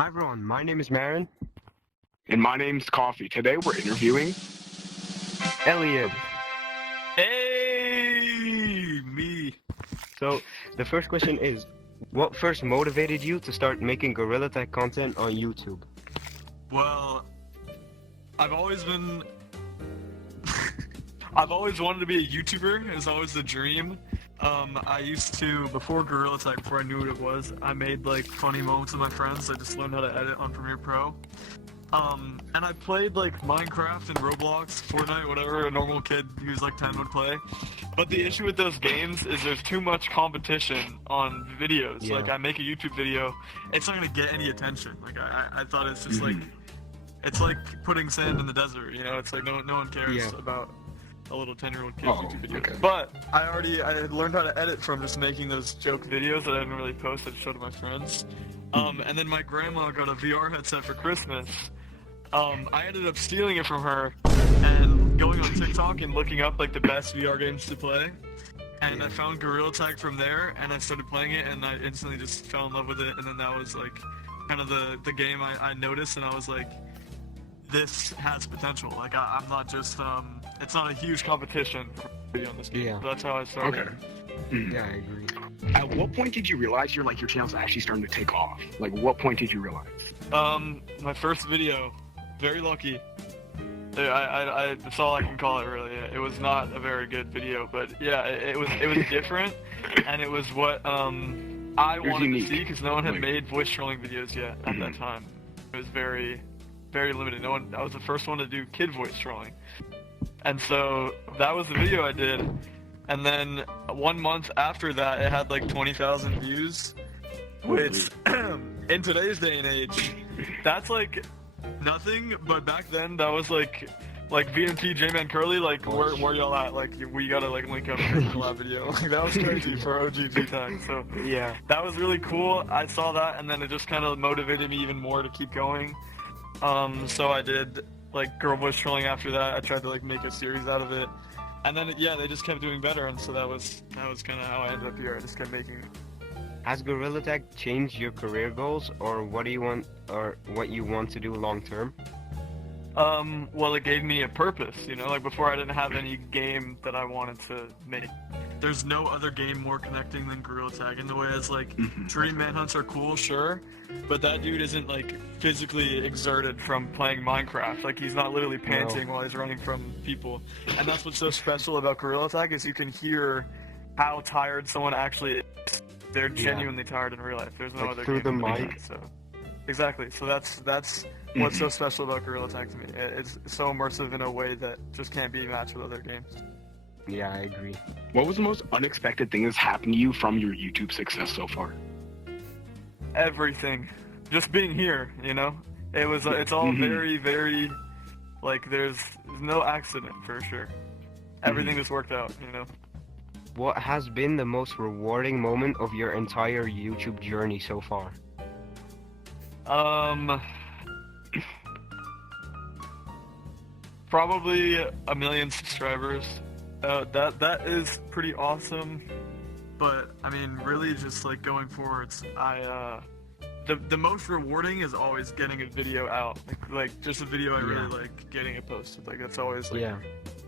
Hi everyone, my name is Maren. And my name's Coffee. Today we're interviewing Elliot. Hey, me. So, the first question is, what first motivated you to start making Gorilla Tag content on YouTube? Well, I've always been... I've always wanted to be a YouTuber. It was always the dream. I used to, before Gorilla Tag, before I knew what it was, I made like funny moments with my friends. I just learned how to edit on Premiere Pro. And I played like Minecraft and Roblox, Fortnite, whatever a normal kid who's like 10 would play. But the issue with those games is there's too much competition on videos. Yeah. Like I make a YouTube video, it's not gonna get any attention. Like I thought it's just like, it's like putting sand in the desert, you know? It's like no one cares about a little 10-year-old kid's YouTube video. Okay. But I had learned how to edit from just making those joke videos that I didn't really post. I just showed to my friends. And then my grandma got a VR headset for Christmas. I ended up stealing it from her and going on TikTok and looking up like the best VR games to play. And I found Gorilla Tag from there, and I started playing it, and I instantly just fell in love with it. And then that was like kind of the game I noticed, and I was like, this has potential. Like I'm not just it's not a huge competition for me on this game. Yeah. That's how I started. Okay. Yeah, I agree. At what point did you realize your channel's actually starting to take off? Like, what point did you realize? My first video, very lucky. I that's all I can call it really. It was not a very good video, but yeah, it was different, and it was what I wanted unique. to see because no one had made voice trolling videos yet at that time. It was very limited. I was the first one to do kid voice trolling, and so that was the video I did. And then 1 month after that, it had like 20,000 views, which in today's day and age, that's like nothing. But back then, that was like VMT, J-Man Curly, like where y'all at? Like we gotta like link up for a collab video. Like that was crazy for OGG Tag. So Yeah. that was really cool. I saw that, and then it just kind of motivated me even more to keep going. So I did like girl voice trolling after that. I tried to like make a series out of it. And then, yeah, they just kept doing better, and so that was kind of how I ended up here. I just kept making. Has Gorilla Tag changed your career goals, or what do you want, or what you want to do long term? Well, it gave me a purpose, you know. Like before, I didn't have any game that I wanted to make. There's no other game more connecting than Gorilla Tag in the way as like Dream Manhunts are cool, sure, but that dude isn't like physically exerted from playing Minecraft. Like he's not literally panting while he's running from people. And that's what's so special about Gorilla Tag is you can hear how tired someone actually is. They're genuinely tired in real life. There's no Like other through game the like mic. that, so exactly. So that's what's so special about Gorilla Tag to me. It's so immersive in a way that just can't be matched with other games. Yeah, I agree. What was the most unexpected thing that's happened to you from your YouTube success so far? Everything, just being here, you know. It's all very like there's no accident for sure. Everything just worked out, you know. What has been the most rewarding moment of your entire YouTube journey so far? Probably 1 million subscribers. That is pretty awesome, but I mean, really, just like going forwards, the most rewarding is always getting a video out, like just a video I really like getting it posted. Like that's always like,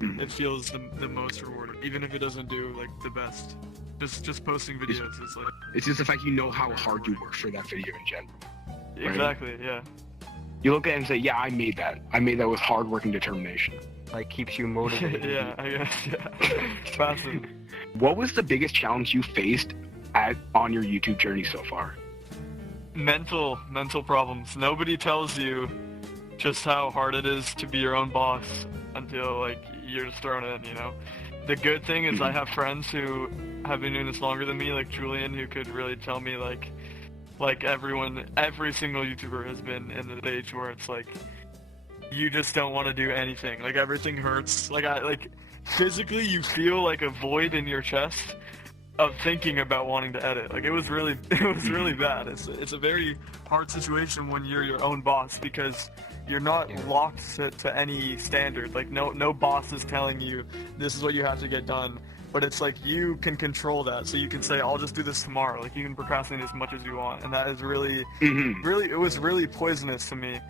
it feels the most rewarding, even if it doesn't do like the best. Just posting videos is like. It's just the fact you know how hard you worked for that video in general. Right? Exactly. Yeah. You look at it and say, yeah, I made that. I made that with hard work and determination. Like keeps you motivated. Yeah, I guess. Yeah. It's fascinating. What was the biggest challenge you faced on your YouTube journey so far? Mental problems. Nobody tells you just how hard it is to be your own boss until like you're just thrown in, you know. The good thing is I have friends who have been doing this longer than me, like Julian, who could really tell me like every single YouTuber has been in the stage where it's like you just don't want to do anything. Like everything hurts. Like physically you feel like a void in your chest of thinking about wanting to edit. Like it was really bad. It's a very hard situation when you're your own boss because you're not locked to any standard. Like no boss is telling you this is what you have to get done. but it's like you can control that. So you can say, I'll just do this tomorrow. Like you can procrastinate as much as you want, and that is really, really, it was really poisonous to me.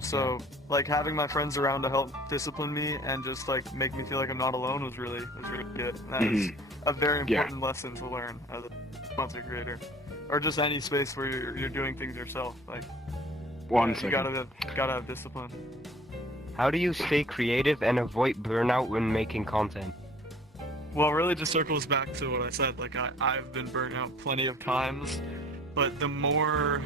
So like having my friends around to help discipline me and just like make me feel like I'm not alone was really good. And that is a very important lesson to learn as a content creator, or just any space where you're doing things yourself. Like you gotta have discipline. How do you stay creative and avoid burnout when making content? Well, it really just circles back to what I said. Like I've been burnt out plenty of times, but the more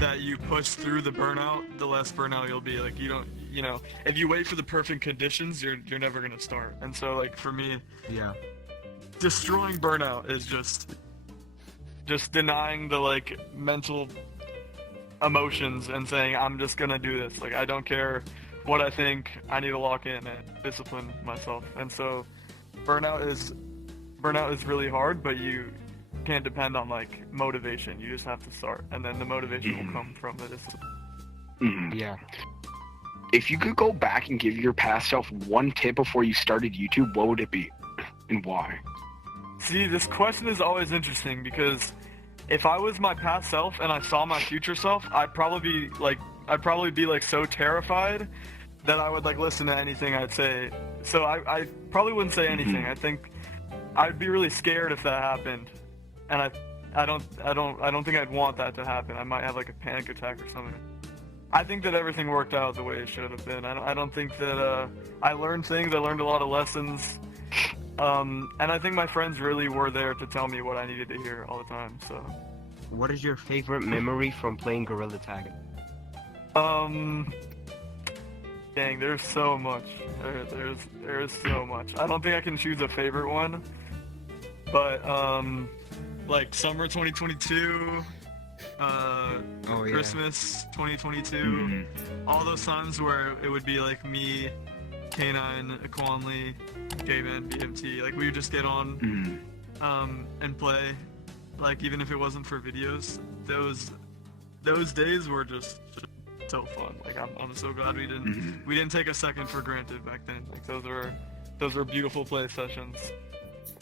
that you push through the burnout, the less burnout you'll be. Like if you wait for the perfect conditions, you're never gonna start. And so like for me, destroying burnout is just denying the like mental emotions and saying I'm just gonna do this. Like I don't care what I think, I need to lock in and discipline myself. And so burnout is really hard, but you can't depend on like motivation. You just have to start, and then the motivation will come from the discipline. Yeah. If you could go back and give your past self one tip before you started YouTube, what would it be, and why? See, this question is always interesting because if I was my past self and I saw my future self, I'd probably be like so terrified that I would like listen to anything I'd say. So I probably wouldn't say anything. I think I'd be really scared if that happened. And I don't think I'd want that to happen. I might have like a panic attack or something. I think that everything worked out the way it should have been. I don't think that I learned things. I learned a lot of lessons, and I think my friends really were there to tell me what I needed to hear all the time. So, what is your favorite memory from playing Gorilla Tag? Dang, there's so much. There's so much. I don't think I can choose a favorite one, but like summer 2022, Christmas 2022, all those times where it would be like me, K9, Aquanly, J-Man, BMT, like we would just get on and play, like even if it wasn't for videos. Those days were just so fun. Like I'm so glad we didn't take a second for granted back then. Like those were beautiful play sessions.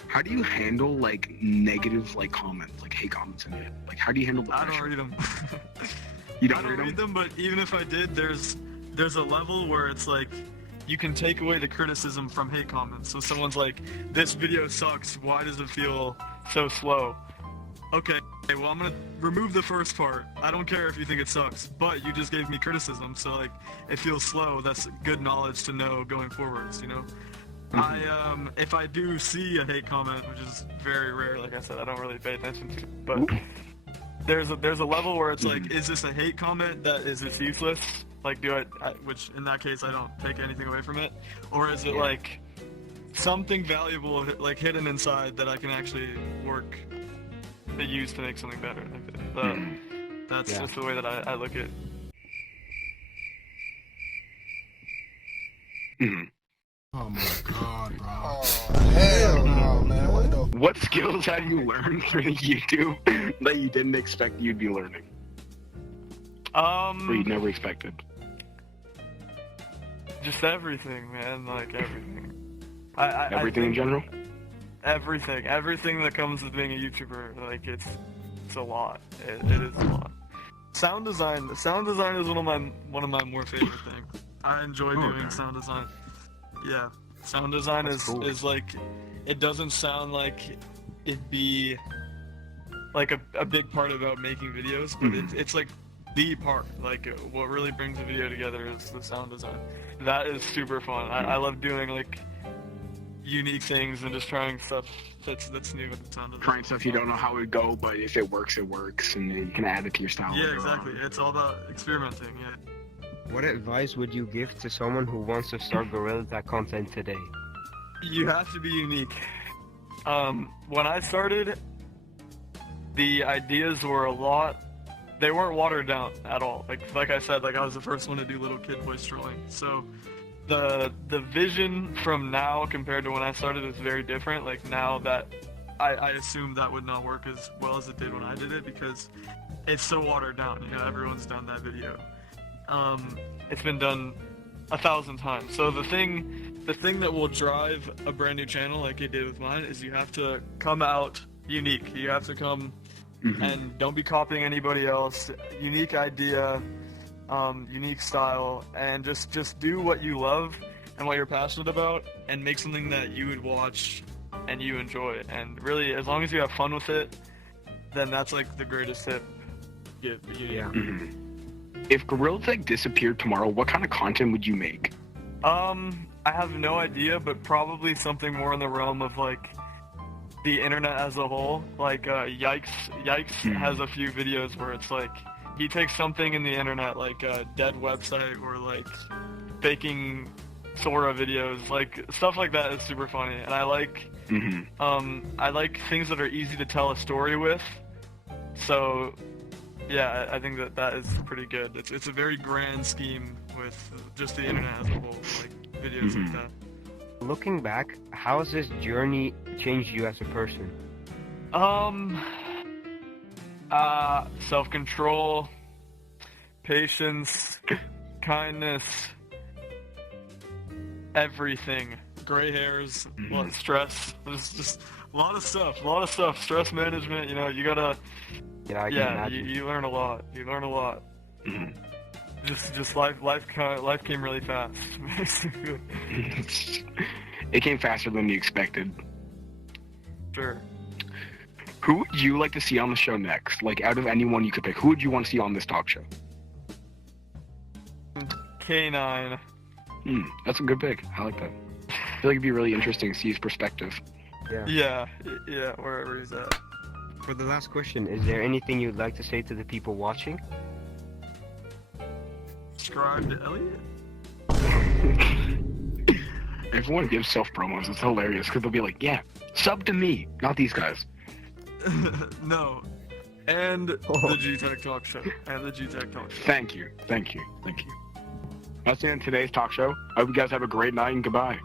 How do you handle like negative like comments, like hate comments and it? Like how do you handle the pressure? I don't read them. You don't I don't read them, but even if I did, there's a level where it's like you can take away the criticism from hate comments. So someone's like, this video sucks, why does it feel so slow? Okay, well I'm gonna remove the first part. I don't care if you think it sucks, but you just gave me criticism, so like it feels slow. That's good knowledge to know going forwards, you know? If I do see a hate comment, which is very rare, like I said, I don't really pay attention to it, but there's a level where it's like, is this a hate comment that is this useless? Like which in that case I don't take anything away from it, or is it like something valuable like hidden inside that I can actually work to use to make something better? That's just the way that I look at it. Oh my god, bro. Oh, hell no, man. What skills have you learned through YouTube that you didn't expect you'd be learning? Or you never expected? Just everything, man. Like everything. Everything in general? Everything that comes with being a YouTuber. Like it's a lot. It is a lot. Sound design is one of my more favorite things. I enjoy doing sound design. Yeah, sound design is like, it doesn't sound like it'd be like a big part about making videos, but it's like the part. Like what really brings a video together is the sound design. That is super fun. I love doing like unique things and just trying stuff that's new with the sound design. Trying stuff you don't know how it would go, but if it works, it works, and you can add it to your style. Yeah, exactly. It's all about experimenting. Yeah. What advice would you give to someone who wants to start Gorilla Tag content today? You have to be unique. When I started, the ideas were they weren't watered down at all. Like I said, like I was the first one to do little kid voice trolling. So the vision from now compared to when I started is very different. Like now that I assume that would not work as well as it did when I did it, because it's so watered down. You know, everyone's done that video. It's been done 1,000 times. So the thing that will drive a brand new channel like it did with mine is you have to come out unique. You have to come and don't be copying anybody else. Unique idea, unique style, and just do what you love and what you're passionate about, and make something that you would watch and you enjoy. And really, as long as you have fun with it, then that's like the greatest tip. Yeah. If Gorilla Tag disappeared tomorrow, what kind of content would you make? I have no idea, but probably something more in the realm of like the internet as a whole. Like Yikes has a few videos where it's like he takes something in the internet, like a dead website or like faking Sora videos, like stuff like that is super funny. And I like things that are easy to tell a story with. So yeah, I think that is pretty good. It's a very grand scheme with just the internet as a whole, like videos like that. Looking back, how has this journey changed you as a person? Self-control, patience, kindness, everything. Gray hairs, a lot of stress. There's just a lot of stuff. Stress management, you know, you gotta... Yeah, you learn a lot. Just life came really fast. It came faster than you expected. Sure. Who would you like to see on the show next? Like, out of anyone you could pick, who would you want to see on this talk show? K9. That's a good pick. I like that. I feel like it'd be really interesting to see his perspective. Yeah, wherever he's at. For the last question, is there anything you'd like to say to the people watching? Subscribe to Elliot. Everyone gives self-promos. It's hilarious because they'll be like, yeah, sub to me, not these guys. No. And the G-Tech Talk Show. Thank you. That's the end of today's talk show. I hope you guys have a great night and goodbye.